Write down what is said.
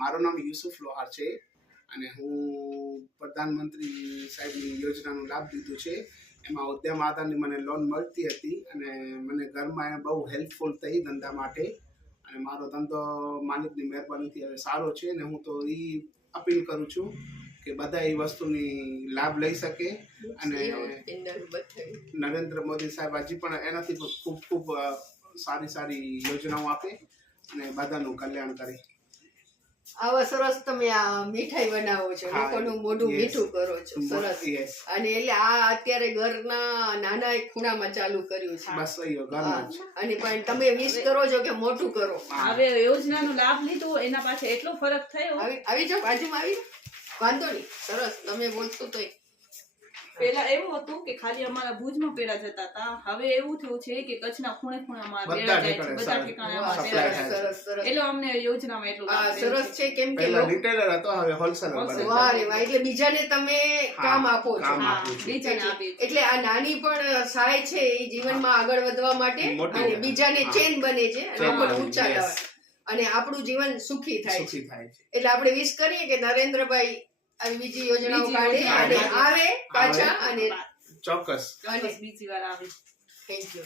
મારું નામ યુસુફ લોહાર છે અને હું પ્રધાનમંત્રી સાહેબની યોજનાનો લાભ લીધો છે. એમાં ઉદ્યમ આધારની મને લોન મળતી હતી અને મને ઘરમાં બહુ હેલ્પફુલ થઈ ધંધા માટે અને મારો ધંધો માલિકની મહેરબાનીથી હવે સારો છે અને હું તો એ અપીલ કરું છું કે બધા એ વસ્તુની લાભ લઈ શકે અને નરેન્દ્ર મોદી સાહેબ હજી પણ એનાથી પણ ખૂબ ખૂબ સારી યોજનાઓ આપે અને બધાનું કલ્યાણ કરે. આવા સરસ તમે આ મીઠાઈ બનાવો છો, લોકોનું મોઢું મીઠું કરો છો, સરસ. અને એટલે આ અત્યારે ઘરના નાના એક ખૂણામાં ચાલુ કર્યું છે. બસ અને પણ તમે વિશ કરો છો કે મોટું કરો. હવે યોજનાનો લાભ લીધો એના પાછળ એટલો ફરક થયો. આવી જાઓ, બાજુમાં આવી વાંધો નહીં. સરસ, તમે બોલશો તો. પેલા એવું હતું કે ખાલી અમારા ભુજમાં પેડા જતા હતા, હવે એવું થયું છે કે કચ્છના ખૂણે ખૂણામાં પેડા જાય છે, બધા ઠેકાણામાં. એટલે અમને યોજનામાં એટલું સરસ છે કેમ કે રિટેલર હતો હવે હોલસેલર બને. વાહ રે વાહ, એટલે બીજાને તમે કામ આપો છો. એટલે આ નાની પણ સહાય છે એ જીવનમાં આગળ વધવા માટે અને બીજાને ચેન બને છે અને લોકોને ઊંચા લાવે અને આપણું જીવન સુખી થાય છે. એટલે આપણે વિશ કરીએ કે નરેન્દ્રભાઈ આવી બીજી યોજનાઓ કાઢે અને આવે પાછા અને ચોક્કસ બીજી વાર આવે. Thank you.